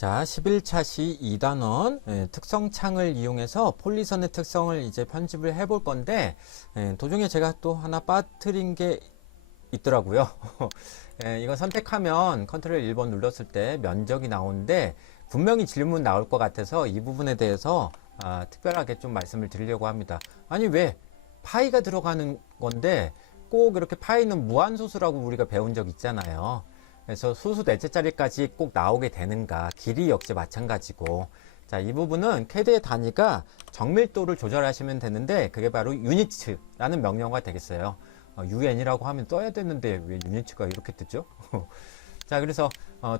자, 11차 시 2단원 특성창을 이용해서 폴리선의 특성을 이제 편집을 해볼 건데, 도중에 제가 또 하나 빠뜨린 게 있더라고요. 이거 선택하면 컨트롤 1번 눌렀을 때 면적이 나오는데, 분명히 질문 나올 것 같아서 이 부분에 대해서 특별하게 좀 말씀을 드리려고 합니다. 아니, 왜 파이가 들어가는 건데 꼭 이렇게 파이는 무한소수라고 우리가 배운 적 있잖아요. 그래서 소수 넷째 자리까지 꼭 나오게 되는가, 길이 역시 마찬가지고. 자, 이 부분은 캐드의 단위가 정밀도를 조절하시면 되는데, 그게 바로 유니츠라는 명령어가 되겠어요. UN이라고 하면 떠야 되는데 왜 유니츠가 이렇게 뜨죠? 자, 그래서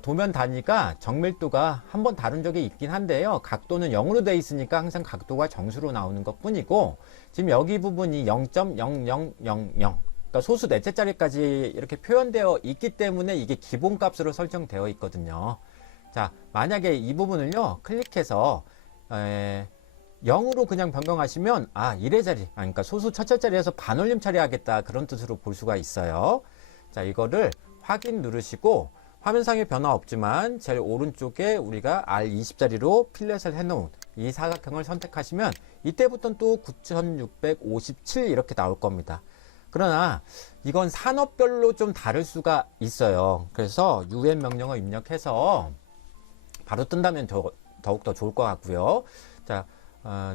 도면 단위가 정밀도가 한번 다룬 적이 있긴 한데요, 각도는 0으로 되어 있으니까 항상 각도가 정수로 나오는 것 뿐이고, 지금 여기 부분이 0.0000, 그러니까 소수 넷째 자리까지 이렇게 표현되어 있기 때문에 이게 기본값으로 설정되어 있거든요. 자, 만약에 이 부분을요, 클릭해서 0으로 그냥 변경하시면 1의 자리, 그러니까 소수 첫째 자리에서 반올림 처리하겠다, 그런 뜻으로 볼 수가 있어요. 자, 이거를 확인 누르시고, 화면상에 변화 없지만 제일 오른쪽에 우리가 R20자리로 필렛을 해놓은 이 사각형을 선택하시면 이때부터는 또 9657 이렇게 나올 겁니다. 그러나 이건 산업별로 좀 다를 수가 있어요. 그래서 UN 명령어 입력해서 바로 뜬다면 더욱더 좋을 것 같고요. 자,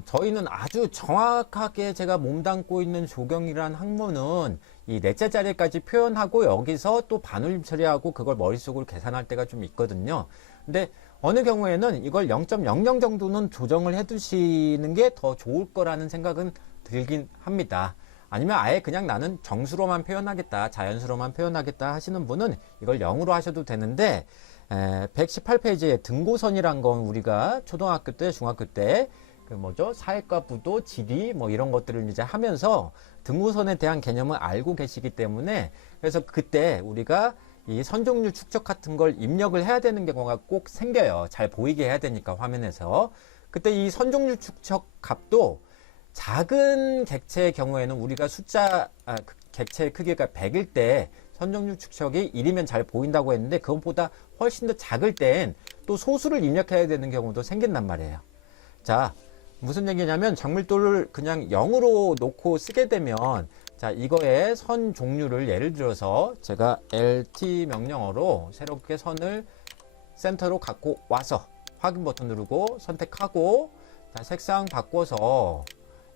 저희는 아주 정확하게 제가 몸담고 있는 조경이란 학문은 이 넷째 자리까지 표현하고 여기서 또 반올림 처리하고 그걸 머릿속으로 계산할 때가 좀 있거든요. 근데 어느 경우에는 이걸 0.00 정도는 조정을 해 두시는 게 더 좋을 거라는 생각은 들긴 합니다. 아니면 아예 그냥 나는 정수로만 표현하겠다, 자연수로만 표현하겠다 하시는 분은 이걸 0으로 하셔도 되는데, 118페이지에 등고선이란 건 우리가 초등학교 때, 중학교 때 사회과 부도, 지리 이런 것들을 이제 하면서 등고선에 대한 개념을 알고 계시기 때문에, 그래서 그때 우리가 이 선종류 축적 같은 걸 입력을 해야 되는 경우가 꼭 생겨요. 잘 보이게 해야 되니까, 화면에서. 그때 이 선종류 축적 값도 작은 객체의 경우에는 우리가 객체의 크기가 100일 때 선종류 축적이 1이면 잘 보인다고 했는데, 그것보다 훨씬 더 작을 땐 또 소수를 입력해야 되는 경우도 생긴단 말이에요. 자, 무슨 얘기냐면 정밀도를 그냥 0으로 놓고 쓰게 되면, 자, 이거의 선 종류를 예를 들어서 제가 LT 명령어로 새롭게 선을 센터로 갖고 와서 확인 버튼 누르고 선택하고, 자, 색상 바꿔서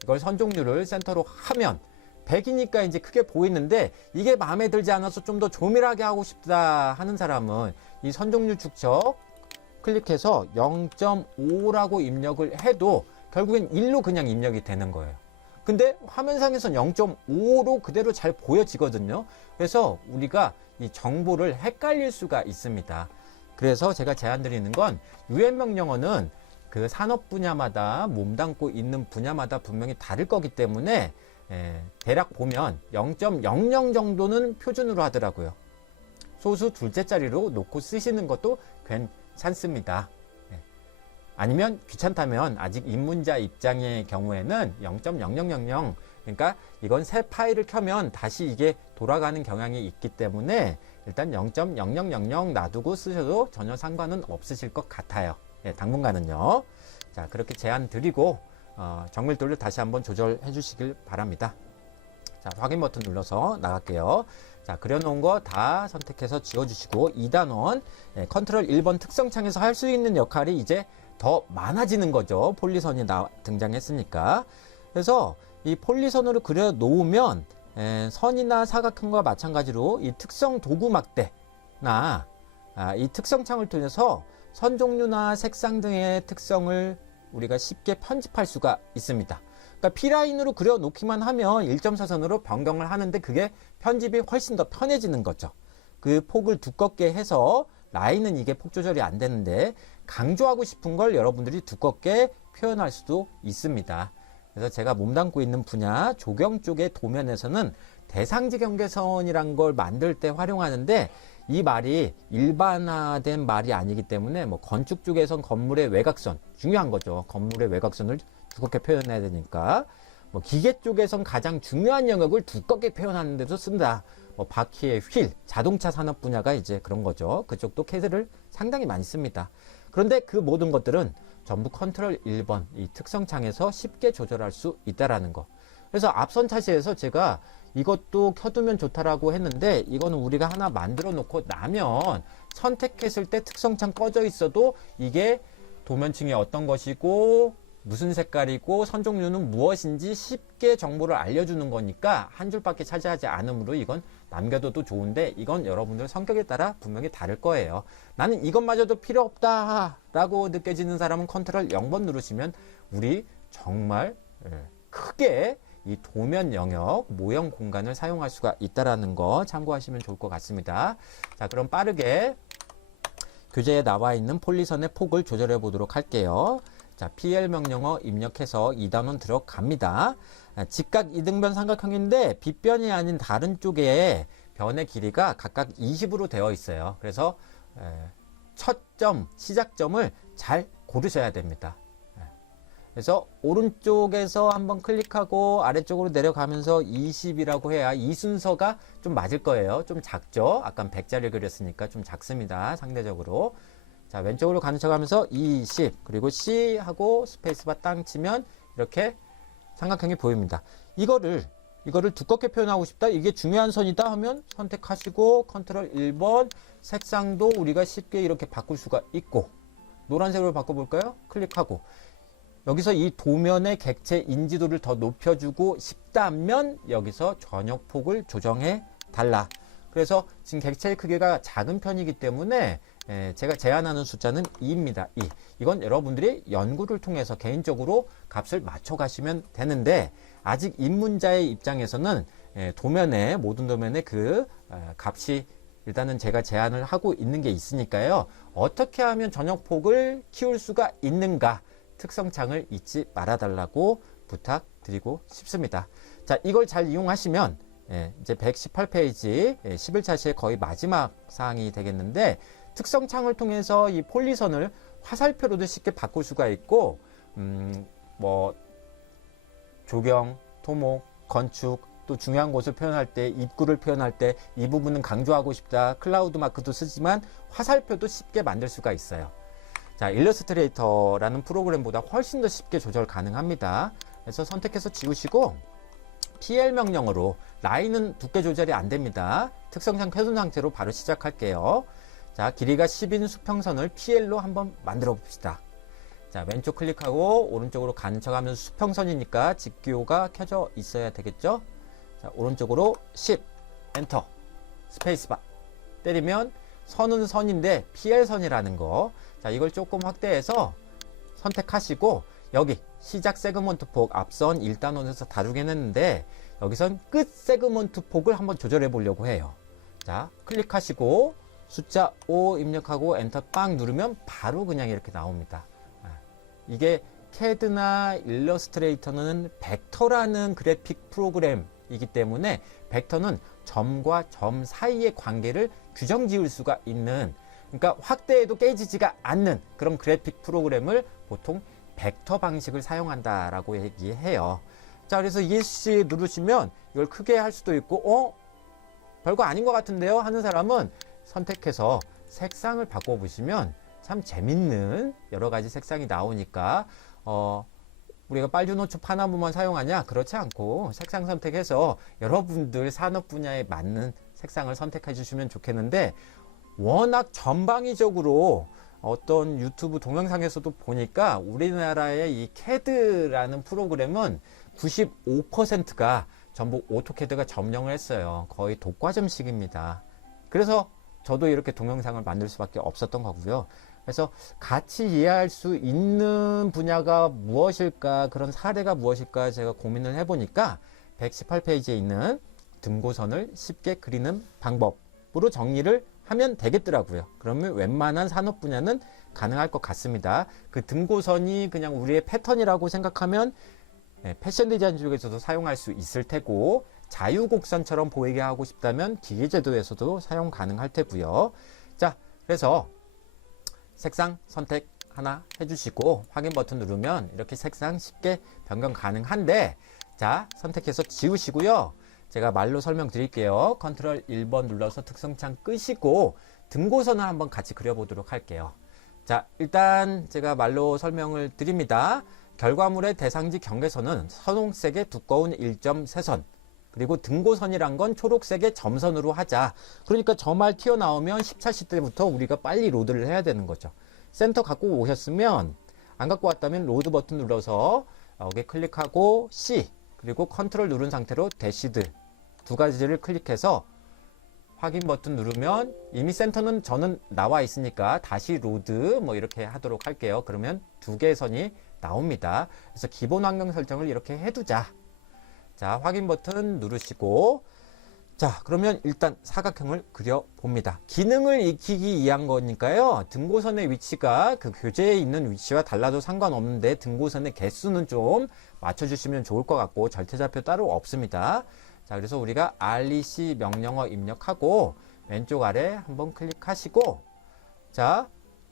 이걸 선 종류를 센터로 하면 100이니까 이제 크게 보이는데, 이게 마음에 들지 않아서 좀 더 조밀하게 하고 싶다 하는 사람은 이 선 종류 축적 클릭해서 0.5라고 입력을 해도 결국엔 1로 그냥 입력이 되는 거예요. 근데 화면상에선 0.5로 그대로 잘 보여지거든요. 그래서 우리가 이 정보를 헷갈릴 수가 있습니다. 그래서 제가 제안드리는 건, UN 명령어는 그 산업 분야마다 몸담고 있는 분야마다 분명히 다를 거기 때문에 대략 보면 0.00 정도는 표준으로 하더라고요. 소수 둘째 자리로 놓고 쓰시는 것도 괜찮습니다. 아니면 귀찮다면 아직 입문자 입장의 경우에는 0.0000, 그러니까 이건 새 파일을 켜면 다시 이게 돌아가는 경향이 있기 때문에 일단 0.0000 놔두고 쓰셔도 전혀 상관은 없으실 것 같아요. 당분간은요. 자, 그렇게 제안 드리고 정밀도를 다시 한번 조절해 주시길 바랍니다. 자, 확인 버튼 눌러서 나갈게요. 자, 그려놓은 거 다 선택해서 지워주시고, 2단원 컨트롤 1번 특성창에서 할 수 있는 역할이 이제 더 많아지는 거죠. 폴리선이 등장했으니까. 그래서 이 폴리선으로 그려 놓으면 선이나 사각형과 마찬가지로 이 특성 도구 막대나 이 특성창을 통해서 선 종류나 색상 등의 특성을 우리가 쉽게 편집할 수가 있습니다. 그러니까 P라인으로 그려 놓기만 하면 1.4선으로 변경을 하는데, 그게 편집이 훨씬 더 편해지는 거죠. 그 폭을 두껍게 해서, 라인은 이게 폭 조절이 안 되는데 강조하고 싶은 걸 여러분들이 두껍게 표현할 수도 있습니다. 그래서 제가 몸담고 있는 분야 조경 쪽의 도면에서는 대상지 경계선이란 걸 만들 때 활용하는데, 이 말이 일반화된 말이 아니기 때문에 건축 쪽에선 건물의 외곽선 중요한 거죠. 건물의 외곽선을 두껍게 표현해야 되니까. 기계 쪽에선 가장 중요한 영역을 두껍게 표현하는 데도 쓴다. 바퀴의 휠, 자동차 산업 분야가 이제 그런 거죠. 그쪽도 캐드를 상당히 많이 씁니다. 그런데 그 모든 것들은 전부 컨트롤 1번 이 특성창에서 쉽게 조절할 수 있다라는 거. 그래서 앞선 차시에서 제가 이것도 켜두면 좋다라고 했는데, 이거는 우리가 하나 만들어 놓고 나면 선택했을 때 특성창 꺼져 있어도 이게 도면층이 어떤 것이고 무슨 색깔이고 선 종류는 무엇인지 쉽게 정보를 알려주는 거니까 한 줄밖에 차지하지 않으므로 이건 남겨둬도 좋은데, 이건 여러분들 성격에 따라 분명히 다를 거예요. 나는 이것마저도 필요 없다 라고 느껴지는 사람은 컨트롤 0번 누르시면 우리 정말 크게 이 도면 영역, 모형 공간을 사용할 수가 있다는 거 참고하시면 좋을 것 같습니다. 자, 그럼 빠르게 교재에 나와 있는 폴리선의 폭을 조절해 보도록 할게요. 자, PL 명령어 입력해서 2단원 들어갑니다. 직각 이등변 삼각형인데 빗변이 아닌 다른 쪽에 변의 길이가 각각 20으로 되어 있어요. 그래서 첫 점, 시작점을 잘 고르셔야 됩니다. 그래서 오른쪽에서 한번 클릭하고 아래쪽으로 내려가면서 20이라고 해야 이 순서가 좀 맞을 거예요. 좀 작죠? 아까 100자리를 그렸으니까 좀 작습니다. 상대적으로. 자, 왼쪽으로 가는 척 하면서 20, 그리고 C 하고 스페이스바 땅 치면 이렇게 삼각형이 보입니다. 이거를 두껍게 표현하고 싶다, 이게 중요한 선이다 하면 선택하시고 컨트롤 1번, 색상도 우리가 쉽게 이렇게 바꿀 수가 있고, 노란색으로 바꿔볼까요? 클릭하고, 여기서 이 도면의 객체 인지도를 더 높여주고 싶다면 여기서 전역폭을 조정해 달라. 그래서 지금 객체의 크기가 작은 편이기 때문에 제가 제한하는 숫자는 2입니다. 2. 이건 여러분들이 연구를 통해서 개인적으로 값을 맞춰 가시면 되는데, 아직 입문자의 입장에서는 도면에, 모든 도면에 그 값이 일단은 제가 제한을 하고 있는 게 있으니까요. 어떻게 하면 전역폭을 키울 수가 있는가, 특성창을 잊지 말아달라고 부탁드리고 싶습니다. 자, 이걸 잘 이용하시면 이제 118페이지 11차시의 거의 마지막 사항이 되겠는데, 특성창을 통해서 이 폴리선을 화살표로도 쉽게 바꿀 수가 있고, 뭐 조경, 토목, 건축, 또 중요한 곳을 표현할 때, 입구를 표현할 때 이 부분은 강조하고 싶다, 클라우드 마크도 쓰지만 화살표도 쉽게 만들 수가 있어요. 자, 일러스트레이터라는 프로그램보다 훨씬 더 쉽게 조절 가능합니다. 그래서 선택해서 지우시고 PL 명령어로, 라인은 두께 조절이 안 됩니다. 특성창 켜둔 상태로 바로 시작할게요. 자, 길이가 10인 수평선을 PL로 한번 만들어 봅시다. 자, 왼쪽 클릭하고 오른쪽으로 가는 척 하면서 수평선이니까 직교가 켜져 있어야 되겠죠? 자, 오른쪽으로 10, 엔터, 스페이스바 때리면 선은 선인데 PL선이라는 거. 자, 이걸 조금 확대해서 선택하시고, 여기 시작 세그먼트 폭 앞선 1단원에서 다루긴 했는데 여기선 끝 세그먼트 폭을 한번 조절해 보려고 해요. 자, 클릭하시고 숫자 5 입력하고 엔터 빵 누르면 바로 그냥 이렇게 나옵니다. 이게 CAD나 일러스트레이터는 벡터라는 그래픽 프로그램이기 때문에 벡터는 점과 점 사이의 관계를 규정 지을 수가 있는, 그러니까 확대해도 깨지지가 않는 그런 그래픽 프로그램을 보통 벡터 방식을 사용한다라고 얘기해요. 자, 그래서 ESC 누르시면 이걸 크게 할 수도 있고, 별거 아닌 것 같은데요 하는 사람은 선택해서 색상을 바꿔보시면 참 재밌는 여러 가지 색상이 나오니까, 우리가 빨주노초 파나무만 사용하냐? 그렇지 않고 색상 선택해서 여러분들 산업 분야에 맞는 색상을 선택해 주시면 좋겠는데, 워낙 전방위적으로 어떤 유튜브 동영상에서도 보니까 우리나라의 이 CAD라는 프로그램은 95%가 전부 오토캐드가 점령을 했어요. 거의 독과점식입니다. 그래서 저도 이렇게 동영상을 만들 수밖에 없었던 거고요. 그래서 같이 이해할 수 있는 분야가 무엇일까, 그런 사례가 무엇일까 제가 고민을 해보니까 118페이지에 있는 등고선을 쉽게 그리는 방법으로 정리를 하면 되겠더라고요. 그러면 웬만한 산업 분야는 가능할 것 같습니다. 그 등고선이 그냥 우리의 패턴이라고 생각하면 패션 디자인 쪽에서도 사용할 수 있을 테고, 자유곡선처럼 보이게 하고 싶다면 기계제도에서도 사용 가능할 테고요. 자, 그래서 색상 선택 하나 해주시고 확인 버튼 누르면 이렇게 색상 쉽게 변경 가능한데, 자, 선택해서 지우시고요. 제가 말로 설명드릴게요. 컨트롤 1번 눌러서 특성창 끄시고 등고선을 한번 같이 그려보도록 할게요. 자, 일단 제가 말로 설명을 드립니다. 결과물의 대상지 경계선은 선홍색의 두꺼운 1.3선, 그리고 등고선이란 건 초록색의 점선으로 하자. 그러니까 저 말 튀어나오면 10차시 때부터 우리가 빨리 로드를 해야 되는 거죠. 센터 갖고 오셨으면, 안 갖고 왔다면 로드 버튼 눌러서 여기 클릭하고 C, 그리고 컨트롤 누른 상태로 대시드 두 가지를 클릭해서 확인 버튼 누르면 이미 센터는 저는 나와 있으니까 다시 로드 뭐 이렇게 하도록 할게요. 그러면 두 개의 선이 나옵니다. 그래서 기본 환경 설정을 이렇게 해두자. 자, 확인 버튼 누르시고, 자, 그러면 일단 사각형을 그려봅니다. 기능을 익히기 위한 거니까요. 등고선의 위치가 그 교재에 있는 위치와 달라도 상관없는데 등고선의 개수는 좀 맞춰주시면 좋을 것 같고, 절대좌표 따로 없습니다. 자, 그래서 우리가 REC 명령어 입력하고 왼쪽 아래 한번 클릭하시고, 자,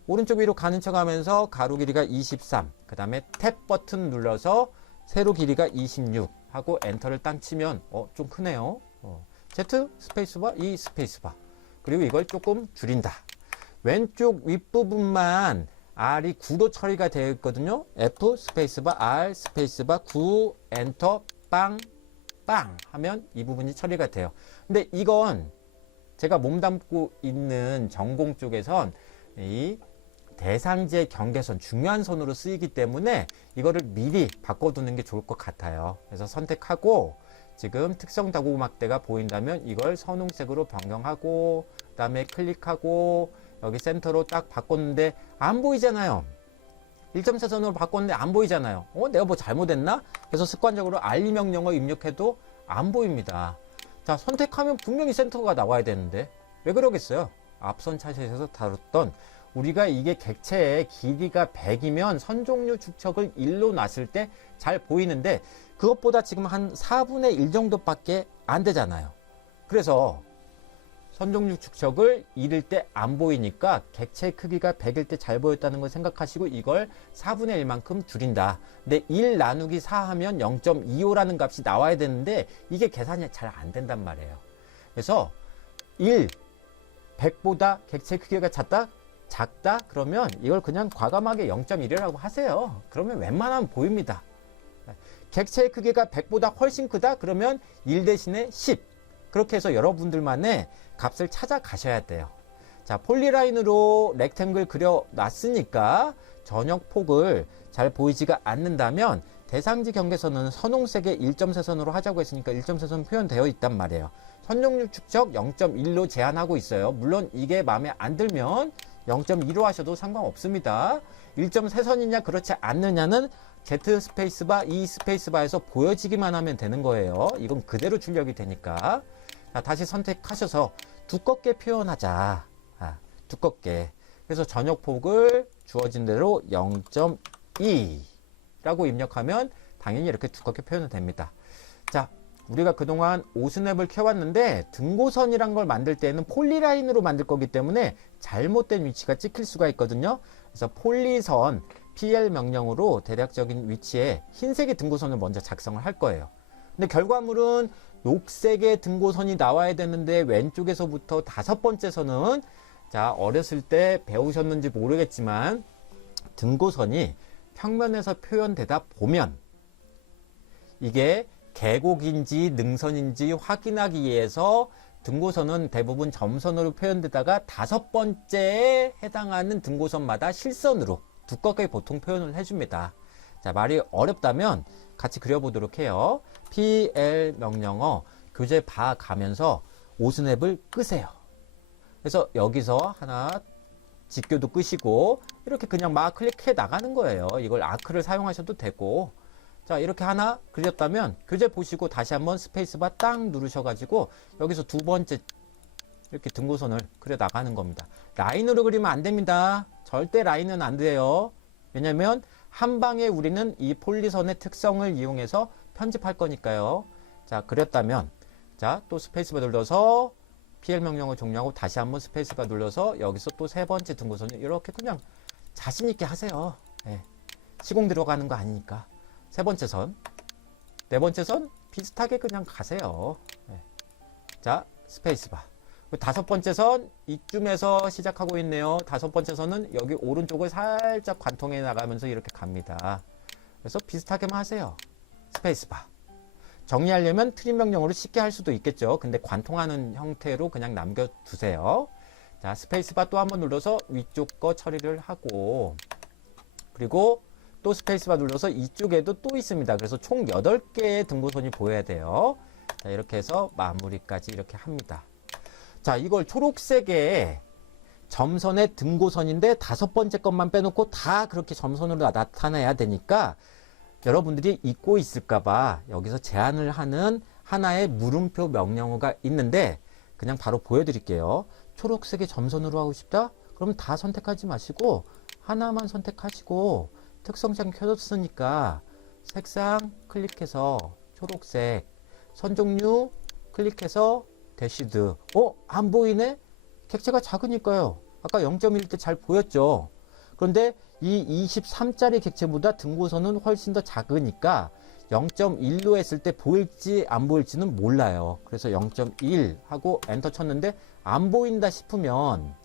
오른쪽 위로 가는 척 하면서 가로 길이가 23, 그 다음에 탭 버튼 눌러서 세로 길이가 26 하고 엔터를 딱 치면 좀 크네요. Z 스페이스바, E 스페이스바. 그리고 이걸 조금 줄인다. 왼쪽 윗부분만 R이 9로 처리가 되어 있거든요. F 스페이스바, R 스페이스바, 9 엔터 빵 하면 이 부분이 처리가 돼요. 근데 이건 제가 몸담고 있는 전공 쪽에선 이 대상지의 경계선, 중요한 선으로 쓰이기 때문에 이거를 미리 바꿔두는 게 좋을 것 같아요. 그래서 선택하고, 지금 특성 다구막대가 보인다면 이걸 선홍색으로 변경하고, 그 다음에 클릭하고, 여기 센터로 딱 바꿨는데 안 보이잖아요. 1.4선으로 바꿨는데 안 보이잖아요. 내가 뭐 잘못했나? 그래서 습관적으로 RE 명령어 입력해도 안 보입니다. 자, 선택하면 분명히 센터가 나와야 되는데 왜 그러겠어요? 앞선 차시에서 다뤘던, 우리가 이게 객체의 길이가 100이면 선종류 축척을 1로 놨을 때 잘 보이는데 그것보다 지금 한 4분의 1 정도밖에 안 되잖아요. 그래서 선종류 축척을 1일 때 안 보이니까 객체 크기가 100일 때 잘 보였다는 걸 생각하시고 이걸 4분의 1만큼 줄인다. 근데 1 나누기 4 하면 0.25라는 값이 나와야 되는데 이게 계산이 잘 안 된단 말이에요. 그래서 100보다 객체 크기가 작다? 그러면 이걸 그냥 과감하게 0.1이라고 하세요. 그러면 웬만하면 보입니다. 객체의 크기가 100보다 훨씬 크다? 그러면 1 대신에 10. 그렇게 해서 여러분들만의 값을 찾아가셔야 돼요. 자, 폴리라인으로 렉탱글 그려놨으니까 전역 폭을 잘 보이지가 않는다면 대상지 경계선은 선홍색의 1.4선으로 하자고 했으니까 1.4선 표현되어 있단 말이에요. 선종류 축척 0.1로 제한하고 있어요. 물론 이게 마음에 안 들면 0.2로 하셔도 상관없습니다. 1.3선이냐 그렇지 않느냐는 Z 스페이스바, E 스페이스바에서 보여지기만 하면 되는 거예요. 이건 그대로 출력이 되니까. 자, 다시 선택하셔서 두껍게 표현하자. 두껍게. 그래서 전역폭을 주어진 대로 0.2 라고 입력하면 당연히 이렇게 두껍게 표현이 됩니다. 자, 우리가 그동안 오스냅을 켜왔는데 등고선이란 걸 만들 때는 폴리라인으로 만들 거기 때문에 잘못된 위치가 찍힐 수가 있거든요. 그래서 폴리선 PL 명령으로 대략적인 위치에 흰색의 등고선을 먼저 작성을 할 거예요. 근데 결과물은 녹색의 등고선이 나와야 되는데 왼쪽에서부터 5번째 선은, 자, 어렸을 때 배우셨는지 모르겠지만 등고선이 평면에서 표현되다 보면 이게 계곡인지 능선인지 확인하기 위해서 등고선은 대부분 점선으로 표현되다가 5번째에 해당하는 등고선마다 실선으로 두껍게 보통 표현을 해줍니다. 자, 말이 어렵다면 같이 그려보도록 해요. PL 명령어 교재 봐 가면서 오스냅을 끄세요. 그래서 여기서 하나 직교도 끄시고 이렇게 그냥 막 클릭해 나가는 거예요. 이걸 아크를 사용하셔도 되고. 자, 이렇게 하나 그렸다면 교재 보시고 다시 한번 스페이스바 딱 누르셔가지고 여기서 두 번째 이렇게 등고선을 그려 나가는 겁니다. 라인으로 그리면 안 됩니다. 절대 라인은 안 돼요. 왜냐면 한 방에 우리는 이 폴리선의 특성을 이용해서 편집할 거니까요. 자, 그렸다면 자, 또 스페이스바 눌러서 PL 명령을 종료하고 다시 한번 스페이스바 눌러서 여기서 또 세 번째 등고선을 이렇게 그냥 자신 있게 하세요. 네. 시공 들어가는 거 아니니까. 세 번째 선, 네 번째 선 비슷하게 그냥 가세요. 네. 자, 스페이스바. 다섯 번째 선 이쯤에서 시작하고 있네요. 다섯 번째 선은 여기 오른쪽을 살짝 관통해 나가면서 이렇게 갑니다. 그래서 비슷하게만 하세요. 스페이스바. 정리하려면 트림 명령으로 쉽게 할 수도 있겠죠. 근데 관통하는 형태로 그냥 남겨두세요. 자, 스페이스바 또 한번 눌러서 위쪽 거 처리를 하고, 그리고 또 스페이스바 눌러서 이쪽에도 또 있습니다. 그래서 총 8개의 등고선이 보여야 돼요. 자, 이렇게 해서 마무리까지 이렇게 합니다. 자, 이걸 초록색의 점선의 등고선인데 다섯 번째 것만 빼놓고 다 그렇게 점선으로 나타내야 되니까 여러분들이 잊고 있을까봐 여기서 제안을 하는 하나의 물음표 명령어가 있는데 그냥 바로 보여드릴게요. 초록색의 점선으로 하고 싶다? 그럼 다 선택하지 마시고 하나만 선택하시고 특성창 켜졌으니까 색상 클릭해서 초록색, 선 종류 클릭해서 대시드. 안 보이네? 객체가 작으니까요. 아까 0.1 때 잘 보였죠. 그런데 이 23짜리 객체보다 등고선은 훨씬 더 작으니까 0.1로 했을 때 보일지 안 보일지는 몰라요. 그래서 0.1 하고 엔터 쳤는데 안 보인다 싶으면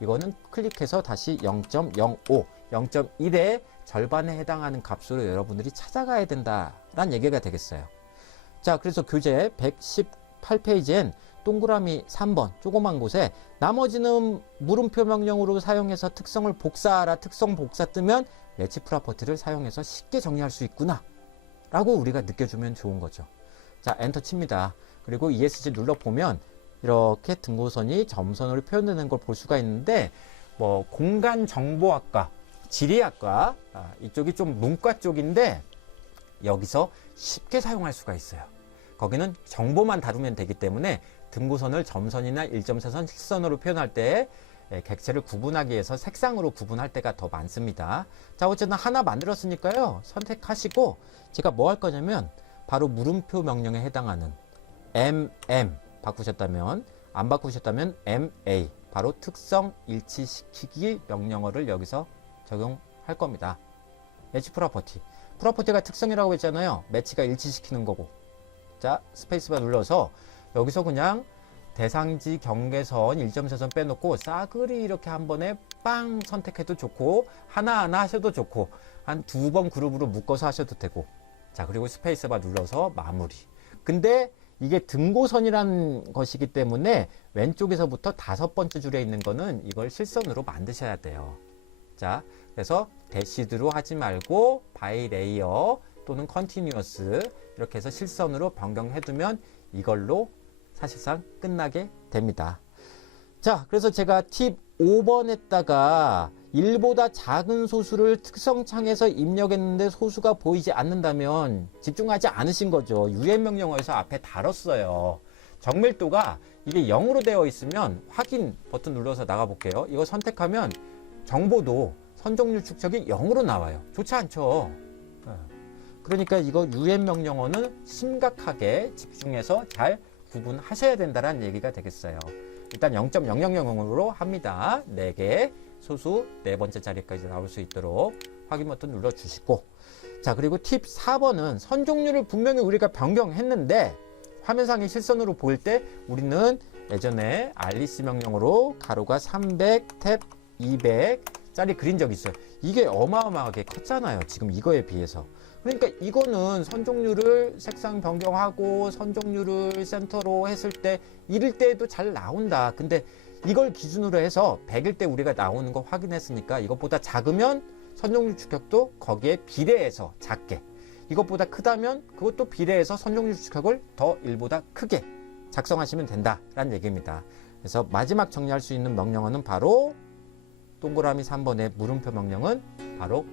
이거는 클릭해서 다시 0.05, 0.1의 절반에 해당하는 값으로 여러분들이 찾아가야 된다라는 얘기가 되겠어요. 자, 그래서 교재 118페이지엔 동그라미 3번 조그만 곳에 나머지는 물음표 명령으로 사용해서 특성을 복사하라, 특성 복사 뜨면 매치 프로퍼티를 사용해서 쉽게 정리할 수 있구나 라고 우리가 느껴주면 좋은 거죠. 자, 엔터 칩니다. 그리고 ESC 눌러보면 이렇게 등고선이 점선으로 표현되는 걸 볼 수가 있는데 뭐 공간정보학과, 지리학과 이쪽이 좀 문과 쪽인데 여기서 쉽게 사용할 수가 있어요. 거기는 정보만 다루면 되기 때문에 등고선을 점선이나 1.4선, 실선으로 표현할 때 객체를 구분하기 위해서 색상으로 구분할 때가 더 많습니다. 자, 어쨌든 하나 만들었으니까요. 선택하시고 제가 뭐 할 거냐면 바로 물음표 명령에 해당하는 MM 바꾸셨다면, 안 바꾸셨다면 MA, 바로 특성 일치시키기 명령어를 여기서 적용할 겁니다. 매치 프로퍼티. 프로퍼티가 특성이라고 했잖아요. 매치가 일치시키는 거고. 자, 스페이스바 눌러서 여기서 그냥 대상지 경계선 1.4선 빼놓고 싸그리 이렇게 한 번에 빵 선택해도 좋고 하나하나 하셔도 좋고 한 2번 그룹으로 묶어서 하셔도 되고. 자, 그리고 스페이스바 눌러서 마무리. 근데 이게 등고선이라는 것이기 때문에 왼쪽에서부터 5번째 줄에 있는 거는 이걸 실선으로 만드셔야 돼요. 자, 그래서 대시드로 하지 말고 바이 레이어 또는 컨티뉴어스 이렇게 해서 실선으로 변경해두면 이걸로 사실상 끝나게 됩니다. 자, 그래서 제가 팁 5번에다가 1보다 작은 소수를 특성창에서 입력했는데 소수가 보이지 않는다면 집중하지 않으신 거죠. UN 명령어에서 앞에 다뤘어요. 정밀도가 이게 0으로 되어 있으면 확인 버튼 눌러서 나가볼게요. 이거 선택하면 정보도 선종류 축척이 0으로 나와요. 좋지 않죠? 그러니까 이거 UN 명령어는 심각하게 집중해서 잘 구분하셔야 된다는 얘기가 되겠어요. 일단 0.000으로 합니다. 4개 소수 4번째 자리까지 나올 수 있도록 확인 버튼 눌러주시고, 자, 그리고 팁 4번은 선 종류를 분명히 우리가 변경했는데 화면상의 실선으로 보일 때 우리는 예전에 알리스 명령으로 가로가 300, 탭 200짜리 그린 적이 있어요. 이게 어마어마하게 컸잖아요. 지금 이거에 비해서. 그러니까 이거는 선 종류를 색상 변경하고 선 종류를 센터로 했을 때 이럴 때도 잘 나온다. 근데 이걸 기준으로 해서 100일 때 우리가 나오는 거 확인했으니까 이것보다 작으면 선 종류 축격도 거기에 비례해서 작게, 이것보다 크다면 그것도 비례해서 선 종류 축격을 더 1보다 크게 작성하시면 된다라는 얘기입니다. 그래서 마지막 정리할 수 있는 명령어는 바로 동그라미 3번의 물음표 명령은 바로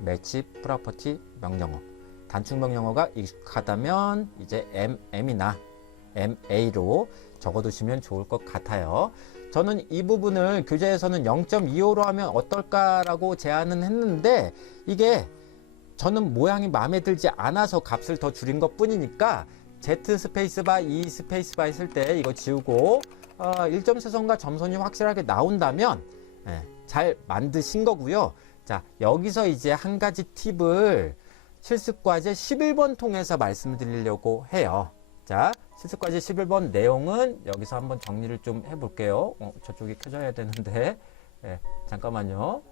매치 프로퍼티 명령어. 단축 명령어가 익숙하다면 이제 MM이나 MA로 적어두시면 좋을 것 같아요. 저는 이 부분을 교재에서는 0.25로 하면 어떨까라고 제안은 했는데 이게 저는 모양이 마음에 들지 않아서 값을 더 줄인 것 뿐이니까 Z 스페이스바, E 스페이스바 했을 때 이거 지우고 1.4선과 점선이 확실하게 나온다면 잘 만드신 거고요. 자, 여기서 이제 한 가지 팁을 실습과제 11번 통해서 말씀드리려고 해요. 자, 실습과제 11번 내용은 여기서 한번 정리를 좀 해볼게요. 저쪽이 켜져야 되는데 네, 잠깐만요.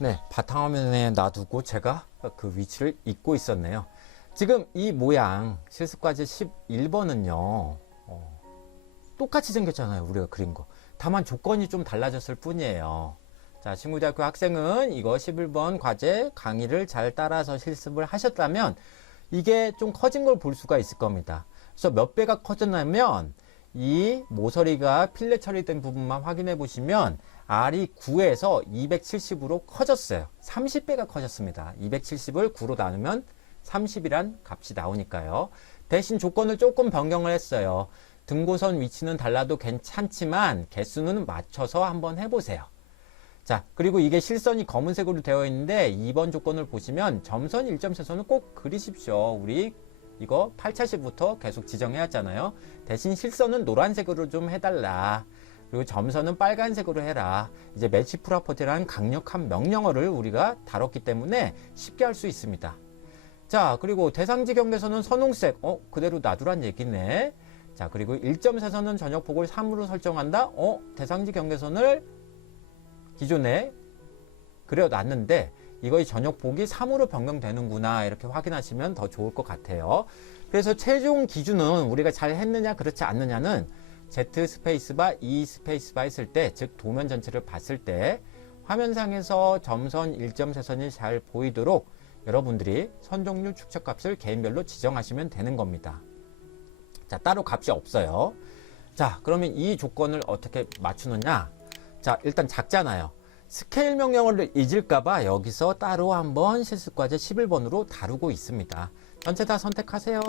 네, 바탕화면에 놔두고 제가 그 위치를 잊고 있었네요. 지금 이 모양 실습과제 11번은요 똑같이 생겼잖아요. 우리가 그린 거. 다만 조건이 좀 달라졌을 뿐이에요. 자, 신구대학교 학생은 이거 11번 과제 강의를 잘 따라서 실습을 하셨다면 이게 좀 커진 걸 볼 수가 있을 겁니다. 그래서 몇 배가 커졌냐면 이 모서리가 필렛 처리된 부분만 확인해 보시면 R이 9에서 270으로 커졌어요. 30배가 커졌습니다. 270을 9로 나누면 30이란 값이 나오니까요. 대신 조건을 조금 변경을 했어요. 등고선 위치는 달라도 괜찮지만 개수는 맞춰서 한번 해보세요. 자, 그리고 이게 실선이 검은색으로 되어 있는데 2번 조건을 보시면 점선 1점세선은 꼭 그리십시오. 우리 이거 8차시부터 계속 지정해왔잖아요. 대신 실선은 노란색으로 좀 해달라. 그리고 점선은 빨간색으로 해라. 이제 매치 프로퍼티라는 강력한 명령어를 우리가 다뤘기 때문에 쉽게 할 수 있습니다. 자, 그리고 대상지 경계선은 선홍색. 그대로 놔두란 얘기네. 자, 그리고 1점세선은 전역폭을 3으로 설정한다. 대상지 경계선을 기존에 그려놨는데 이거의 전역폭이 3으로 변경되는구나 이렇게 확인하시면 더 좋을 것 같아요. 그래서 최종 기준은 우리가 잘 했느냐 그렇지 않느냐는 Z 스페이스바 E 스페이스바 했을 때, 즉 도면 전체를 봤을 때 화면상에서 점선 1점세선이 잘 보이도록 여러분들이 선종률 축척값을 개인별로 지정하시면 되는 겁니다. 자, 따로 값이 없어요. 자, 그러면 이 조건을 어떻게 맞추느냐? 자, 일단 작잖아요. 스케일 명령어를 잊을까봐 여기서 따로 한번 실습과제 11번으로 다루고 있습니다. 전체 다 선택하세요.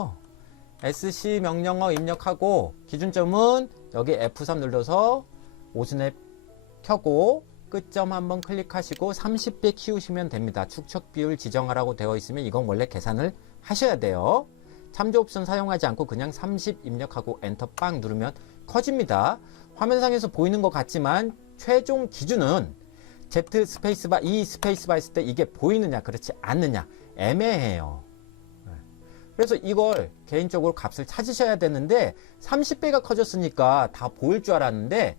SC 명령어 입력하고 기준점은 여기 F3 눌러서 오스냅 켜고 끝점 한번 클릭하시고 30배 키우시면 됩니다. 축척 비율 지정하라고 되어 있으면 이건 원래 계산을 하셔야 돼요. 참조 옵션 사용하지 않고 그냥 30 입력하고 엔터 빵 누르면 커집니다. 화면상에서 보이는 것 같지만 최종 기준은 Z 스페이스바 E 스페이스바 했을 때 이게 보이느냐 그렇지 않느냐 애매해요. 그래서 이걸 개인적으로 값을 찾으셔야 되는데 30배가 커졌으니까 다 보일 줄 알았는데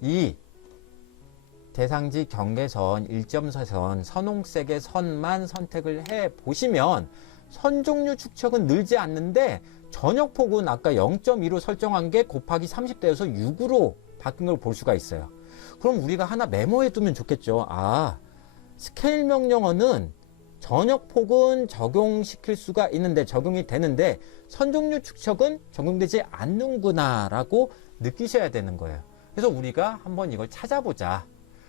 이 대상지 경계선 1점세선 선홍색의 선만 선택을 해 보시면 선 종류 축척은 늘지 않는데 전역폭은 아까 0.2로 설정한 게 곱하기 30대여서 6으로 바뀐 걸 볼 수가 있어요. 그럼 우리가 하나 메모해 두면 좋겠죠. 스케일 명령어는 전역폭은 적용시킬 수가 있는데 적용이 되는데 선종류 축척은 적용되지 않는구나 라고 느끼셔야 되는 거예요. 그래서 우리가 한번 이걸 찾아보자.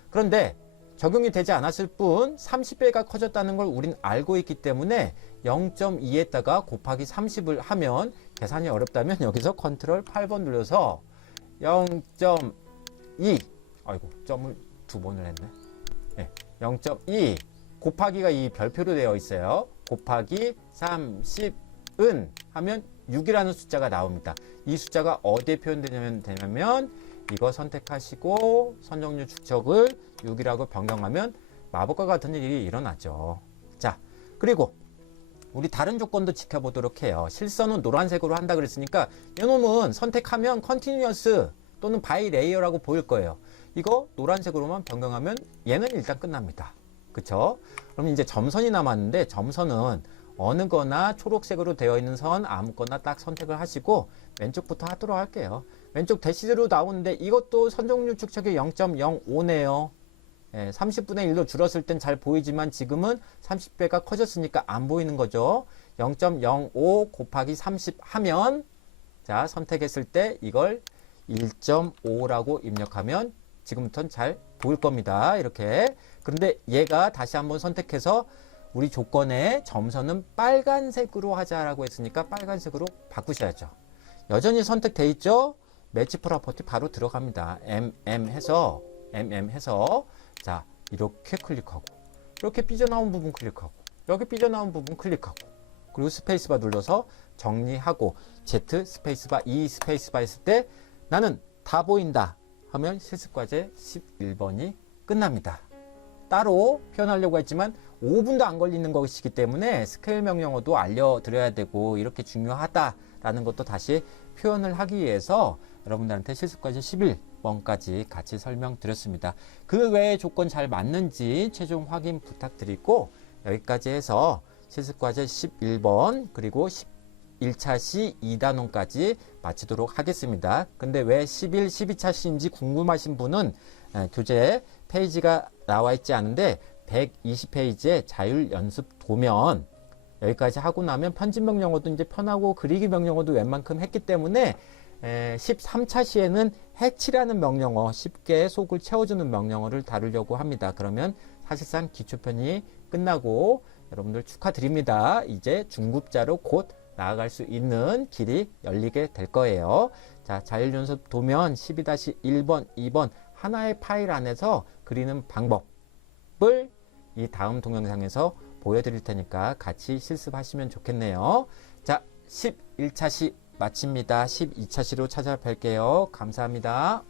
그런데 적용이 되지 않았을 뿐 30배가 커졌다는 걸 우린 알고 있기 때문에 0.2에다가 곱하기 30을 하면 계산이 어렵다면 여기서 컨트롤 8번 눌러서 0.2 아이고 점을 두 번을 했네. 0.2 곱하기가 이 별표로 되어 있어요. 곱하기 30은 하면 6이라는 숫자가 나옵니다. 이 숫자가 어디에 표현되냐면 이거 선택하시고 선정률 축척을 6이라고 변경하면 마법과 같은 일이 일어나죠. 자, 그리고 우리 다른 조건도 지켜보도록 해요. 실선은 노란색으로 한다 그랬으니까 이놈은 선택하면 컨티뉴어스 또는 바이 레이어라고 보일 거예요. 이거 노란색으로만 변경하면 얘는 일단 끝납니다. 그쵸? 그럼 이제 점선이 남았는데 점선은 어느 거나 초록색으로 되어 있는 선 아무거나 딱 선택을 하시고 왼쪽부터 하도록 할게요. 왼쪽 대시로 나오는데 이것도 선종률 축척이 0.05네요. 30분의 1로 줄었을 땐 잘 보이지만 지금은 30배가 커졌으니까 안 보이는 거죠. 0.05 곱하기 30 하면 자 선택했을 때 이걸 1.5라고 입력하면 지금부터는 잘 보일 겁니다. 이렇게. 그런데 얘가 다시 한번 선택해서 우리 조건에 점선은 빨간색으로 하자라고 했으니까 빨간색으로 바꾸셔야죠. 여전히 선택돼 있죠? 매치 프로퍼티 바로 들어갑니다. MM 해서 자 이렇게 클릭하고 이렇게 삐져나온 부분 클릭하고 여기 삐져나온 부분 클릭하고 그리고 스페이스바 눌러서 정리하고 Z 스페이스바 E 스페이스바 했을 때 나는 다 보인다 하면 실습과제 11번이 끝납니다. 따로 표현하려고 했지만 5분도 안 걸리는 것이기 때문에 스케일 명령어도 알려드려야 되고 이렇게 중요하다라는 것도 다시 표현을 하기 위해서 여러분들한테 실습과제 11번까지 같이 설명드렸습니다. 그 외에 조건 잘 맞는지 최종 확인 부탁드리고 여기까지 해서 실습과제 11번 그리고 1차 시 2단원까지 마치도록 하겠습니다. 근데 왜 11, 12차 시인지 궁금하신 분은 교재 페이지가 나와 있지 않은데 120페이지에 자율 연습 도면 여기까지 하고 나면 편집 명령어도 이제 편하고 그리기 명령어도 웬만큼 했기 때문에 13차 시에는 해치라는 명령어, 쉽게 속을 채워주는 명령어를 다루려고 합니다. 그러면 사실상 기초편이 끝나고 여러분들 축하드립니다. 이제 중급자로 곧 나아갈 수 있는 길이 열리게 될 거예요. 자, 자율연습 도면 12-1번, 2번 하나의 파일 안에서 그리는 방법을 이 다음 동영상에서 보여드릴 테니까 같이 실습하시면 좋겠네요. 자, 11차 시 마칩니다. 12차 시로 찾아뵐게요. 감사합니다.